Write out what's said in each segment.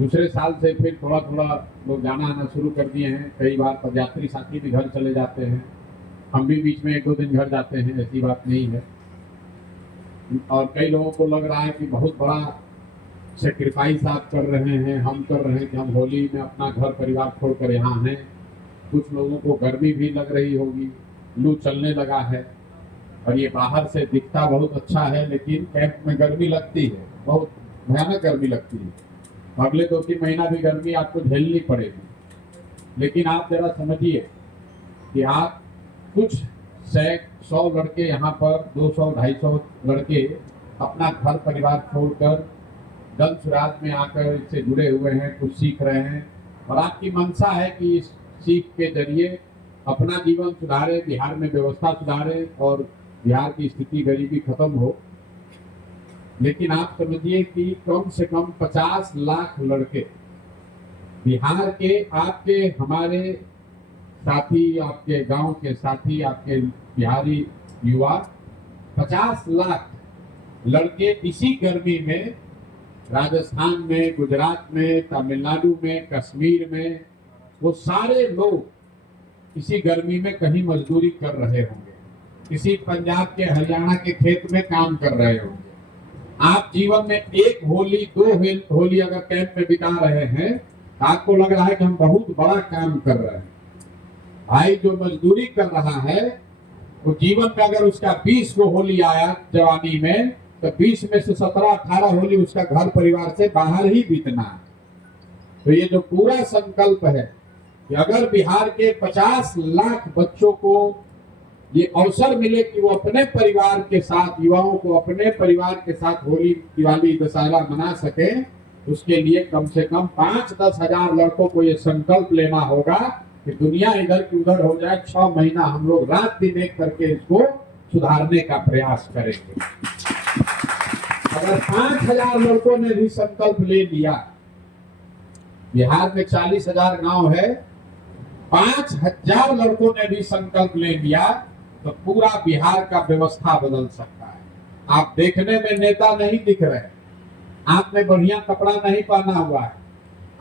दूसरे साल से फिर थोड़ा थोड़ा लोग जाना आना शुरू कर दिए हैं। कई बार पदयात्री साथी भी घर चले जाते हैं, हम भी बीच में 1-2 दिन घर जाते हैं, ऐसी बात नहीं है। और कई लोगों को लग रहा है कि बहुत बड़ा सेक्रीफाइस आप कर रहे हैं, हम कर रहे हैं कि हम होली में अपना घर परिवार छोड़कर यहाँ हैं। कुछ लोगों को गर्मी भी लग रही होगी, लू चलने लगा है, और ये बाहर से दिखता बहुत अच्छा है, लेकिन कैंप में गर्मी लगती है, बहुत भयानक गर्मी लगती है। अगले 2-3 महीना भी गर्मी आपको झेलनी पड़ेगी। लेकिन आप जरा समझिए कि आप कुछ 100 लड़के यहाँ पर 200-250 लड़के अपना घर परिवार छोड़कर दल सुराज में आकर इससे जुड़े हुए हैं, कुछ सीख रहे हैं, और आपकी मंशा है कि इस सीख के जरिए अपना जीवन सुधारे, बिहार में व्यवस्था सुधारे और बिहार की स्थिति गरीबी खत्म हो। लेकिन आप समझिए कि कम से कम 50 लाख लड़के बिहार के, आपके, हमारे साथी, आपके गांव के साथी, आपके बिहारी युवा, 50 लाख लड़के इसी गर्मी में राजस्थान में, गुजरात में, तमिलनाडु में, कश्मीर में, वो सारे लोग इसी गर्मी में कहीं मजदूरी कर रहे होंगे, किसी पंजाब के, हरियाणा के खेत में काम कर रहे होंगे। आप जीवन में 1 होली 2 होली अगर कैंप में बिता रहे हैं तो आपको लग रहा है कि हम बहुत बड़ा काम कर रहे हैं। भाई जो मजदूरी कर रहा है वो जीवन में अगर उसका 20 को होली आया जवानी में, तो 20 में से 17-18 होली उसका घर परिवार से बाहर ही बीतना है। तो ये जो पूरा संकल्प है कि अगर बिहार के 50 लाख बच्चों को ये अवसर मिले कि वो अपने परिवार के साथ, युवाओं को अपने परिवार के साथ होली, दिवाली, दशहरा मना सके, उसके लिए कम से कम 5-10 हजार लड़कों को ये संकल्प लेना होगा कि दुनिया इधर की उधर हो जाए, 6 महीना हम लोग रात दिन एक करके इसको सुधारने का प्रयास करेंगे। अगर 5,000 लड़कों ने भी संकल्प ले लिया, बिहार में 40,000 गांव है, 5,000 लड़कों ने भी संकल्प ले लिया तो पूरा बिहार का व्यवस्था बदल सकता है। आप देखने में नेता नहीं दिख रहे, आपने बढ़िया कपड़ा नहीं पहना हुआ है,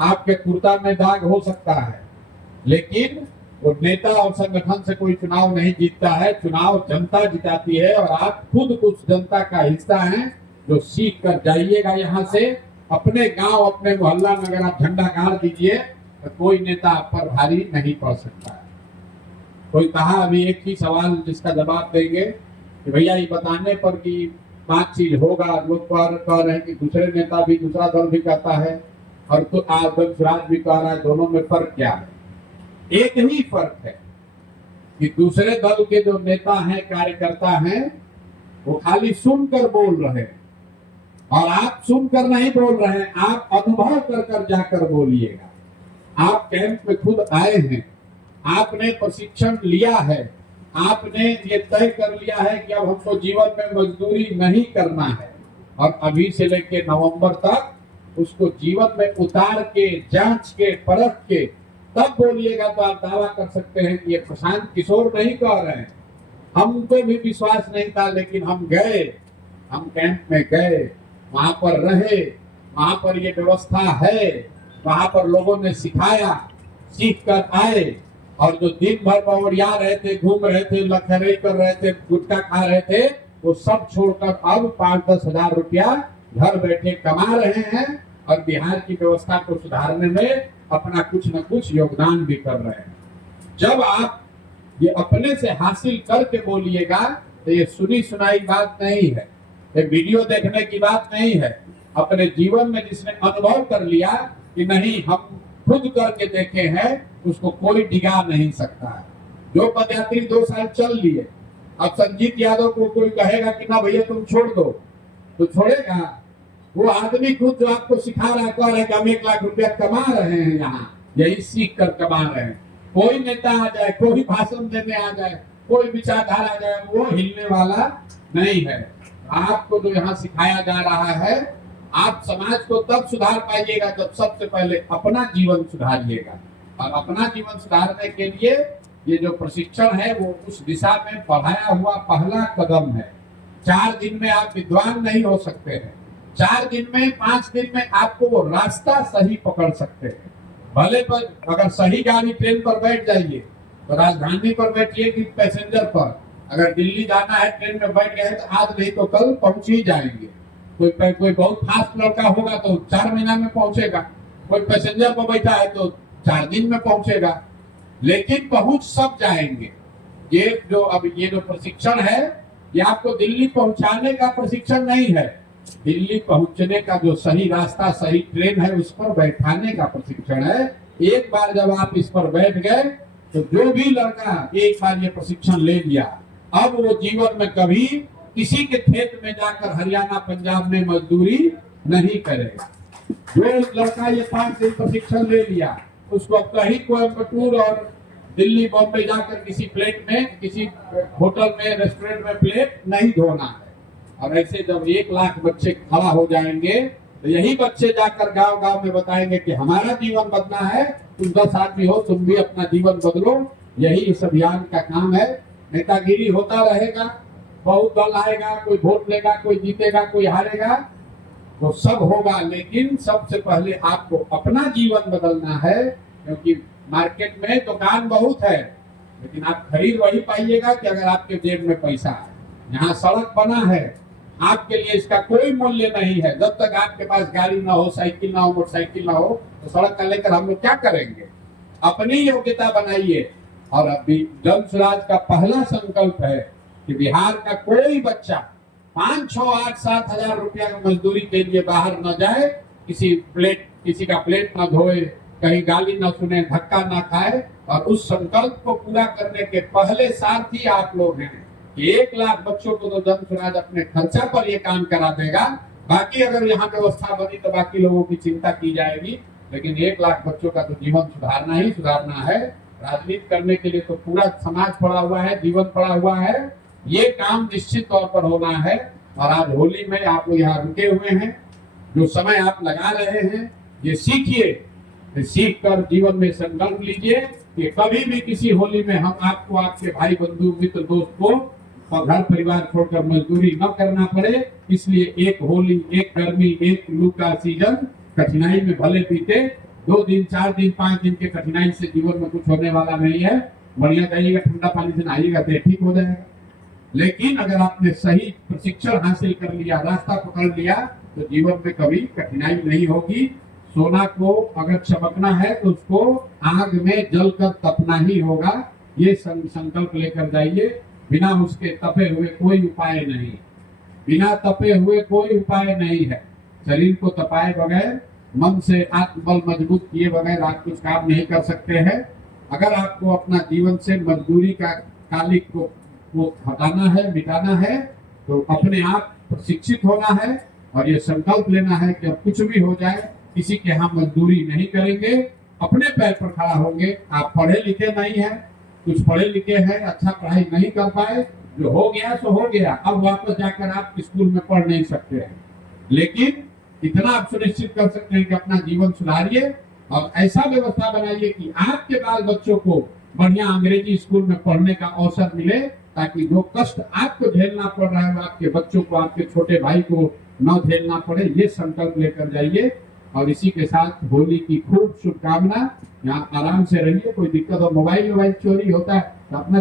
आपके कुर्ता में दाग हो सकता है, लेकिन वो नेता और संगठन से कोई चुनाव नहीं जीतता है, चुनाव जनता जिताती है। और आप खुद कुछ जनता का हिस्सा हैं जो सीख कर जाइएगा यहाँ से, अपने गांव, अपने मोहल्ला में अगर आप झंडा गाड़ दीजिए तो कोई नेता आप पर भारी नहीं पड़ सकता है। कोई कहा अभी एक ही सवाल जिसका जवाब देंगे कि भैया ये बताने पर कि 5 चीज होगा, लोग कह रहे हैं कि दूसरे नेता भी, दूसरा दल भी कहता है और तो दल सुराज भी कह रहा है, दोनों में फर्क क्या है? एक ही फर्क है कि दूसरे दल के जो नेता हैं, कार्यकर्ता हैं, वो खाली सुनकर बोल रहे हैं और आप सुनकर नहीं बोल रहे हैं, आप अनुभव कर जाकर बोलिएगा। आप कैंप में खुद आए हैं, आपने प्रशिक्षण लिया है, आपने ये तय कर लिया है कि अब हमको जीवन में मजदूरी नहीं करना है, और अभी से लेकर नवंबर तक उसको जीवन में उतार के, जांच के, परख के तब बोलिएगा तो आप दावा कर सकते हैं कि ये प्रशांत किशोर नहीं कह रहे हैं। हमको भी विश्वास नहीं था, लेकिन हम गए, हम कैंप में गए, वहां पर रहे, वहां पर ये व्यवस्था है, वहां पर लोगों ने सिखाया, सीख कर आए, और जो दिन भर बवरिया रहे थे, घूम रहे थे, लखनऊ कर रहे थे, गुटखा खा रहे थे, वो सब छोड़कर अब 5-10 हजार रुपया घर बैठे कमा रहे हैं और बिहार की व्यवस्था को सुधारने में अपना कुछ न कुछ योगदान भी कर रहे हैं। जब आप ये अपने से हासिल करके बोलिएगा तो ये सुनी सुनाई बात नहीं है, ये वीडियो देखने की बात नहीं है। अपने जीवन में जिसने अनुभव कर लिया कि नहीं हम खुद करके देखे हैं, उसको कोई डिगा नहीं सकता है। जो पदयात्री 2 साल चल लिए, अब संजीत यादव को कोई कहेगा कि ना भैया तुम छोड़ दो, तो छोड़ेगा? वो आदमी खुद जो आपको सिखा रहा है, कह रहा है कि हम 1 लाख रुपया कमा रहे हैं, यहाँ यही सीख कर कमा रहे हैं। कोई नेता आ जाए, कोई भाषण देने आ जाए, कोई विचारधारा आ जाए, वो हिलने वाला नहीं है। आपको जो यहाँ सिखाया जा रहा है, आप समाज को तब सुधार पाइएगा जब सबसे पहले अपना जीवन सुधारिएगा। और अपना जीवन सुधारने के लिए ये जो प्रशिक्षण है वो उस दिशा में बढ़ाया हुआ पहला कदम है। 4 दिन में आप विद्वान नहीं हो सकते हैं, 4 दिन में 5 दिन में आपको वो रास्ता सही पकड़ सकते हैं। भले पर अगर सही गाड़ी ट्रेन पर बैठ जाइए तो राजधानी पर बैठिए कि पैसेंजर पर, अगर दिल्ली जाना है ट्रेन में बैठ गए तो आज नहीं तो कल पहुंच ही जाएंगे। कोई बहुत फास्ट लड़का होगा तो 4 महीना में पहुंचेगा, कोई पैसेंजर पर बैठा है तो 4 दिन में पहुंचेगा, लेकिन पहुंच सब जाएंगे। ये जो प्रशिक्षण है ये आपको दिल्ली पहुंचाने का प्रशिक्षण नहीं है, दिल्ली पहुंचने का जो सही रास्ता सही ट्रेन है उस पर बैठाने का प्रशिक्षण है। एक बार जब आप इस पर बैठ गए तो जो भी लड़का एक बार ये प्रशिक्षण ले लिया, अब वो जीवन में कभी किसी के खेत में जाकर हरियाणा पंजाब में मजदूरी नहीं करेगा। जो लड़का ये 5 दिन प्रशिक्षण ले लिया उसको अब कहीं कोयम्बटूर और दिल्ली बॉम्बे जाकर किसी प्लेट में किसी होटल में रेस्टोरेंट में प्लेट नहीं धोना है। और ऐसे जब 1 लाख बच्चे खड़ा हो जाएंगे तो यही बच्चे जाकर गांव गांव में बताएंगे कि हमारा जीवन बदलना है, तुम 10 आदमी हो, तुम भी अपना जीवन बदलो। यही इस अभियान का काम है। नेतागिरी होता रहेगा, बहुत दल आएगा, कोई वोट लेगा, कोई जीतेगा, कोई हारेगा, तो सब होगा, लेकिन सबसे पहले आपको अपना जीवन बदलना है। क्योंकि मार्केट में दुकान बहुत है लेकिन आप खरीद वही पाइएगा कि अगर आपके जेब में पैसा है। यहाँ सड़क बना है, आपके लिए इसका कोई मूल्य नहीं है। जब तक आपके पास गाड़ी ना हो, साइकिल ना हो, मोटरसाइकिल ना हो, तो सड़क का लेकर हम लोग क्या करेंगे? अपनी योग्यता बनाइए। और अभी जन स्वराज का पहला संकल्प है कि बिहार का कोई बच्चा 5, 6, 8, 7 हजार रुपया मजदूरी के लिए बाहर न जाए, किसी का प्लेट न धोए, कहीं गाली न सुने, धक्का न खाए। और उस संकल्प को पूरा करने के पहले साथ ही आप लोग हैं कि 1 लाख बच्चों को तो जन स्वराज अपने खर्चा पर ये काम करा देगा। बाकी अगर यहाँ व्यवस्था बनी तो बाकी लोगों की चिंता की जाएगी, लेकिन 1 लाख बच्चों का तो जीवन सुधारना ही सुधारना है। राजनीति करने के लिए तो पूरा समाज पड़ा हुआ है, जीवन पड़ा हुआ है, ये काम निश्चित तौर पर होना है। और आज होली में आप लोग यहाँ रुके हुए हैं, जो समय आप लगा रहे हैं ये सीखिए, सीख कर जीवन में संकल्प लीजिए कि कभी भी किसी होली में हम आपको आपके भाई बंधु मित्र दोस्त को घर परिवार छोड़कर मजदूरी न करना पड़े। इसलिए एक होली, एक गर्मी, एक लू का सीजन कठिनाई में भले बीते, 2 दिन 4 दिन 5 दिन के कठिनाई से जीवन में कुछ होने वाला नहीं है। बढ़िया जाइएगा, ठंडा पानी से नहाइएगा तो ठीक हो जाएगा। लेकिन अगर आपने सही प्रशिक्षण हासिल कर लिया, रास्ता पकड़ लिया, तो जीवन में कभी कठिनाई नहीं होगी। सोना को अगर चमकना है तो उसको आग में जलकर तपना ही होगा। ये संकल्प लेकर जाइए। बिना उसके तपे हुए कोई उपाय नहीं, बिना तपे हुए कोई उपाय नहीं है। शरीर को तपाए बगैर, मन से आत्मबल मजबूत किए बगैर आप कुछ काम नहीं कर सकते हैं। अगर आपको अपना जीवन से मजदूरी का कालिक को हटाना है, मिटाना है, तो अपने आप प्रशिक्षित होना है और ये संकल्प लेना है कि अब कुछ भी हो जाए किसी के यहाँ मजदूरी नहीं करेंगे, अपने पैर पर खड़ा होंगे। आप पढ़े लिखे नहीं है, कुछ पढ़े लिखे हैं, अच्छा पढ़ाई नहीं कर पाए, जो हो गया सो हो गया, अब वापस जाकर आप स्कूल में पढ़ नहीं सकते हैं। लेकिन इतना आप सुनिश्चित कर सकते हैं कि अपना जीवन सुधारिए और ऐसा व्यवस्था बनाइए कि आपके बाल बच्चों को बढ़िया अंग्रेजी स्कूल में पढ़ने का अवसर मिले, ताकि जो कष्ट आपको झेलना पड़ रहा है वो आपके बच्चों को, आपके छोटे भाई को न झेलना पड़े। ये संकल्प लेकर जाइए। और इसी के साथ होली की खूब शुभकामना। यहाँ आराम से रहिए, कोई दिक्कत हो, मोबाइल चोरी होता है तो अपना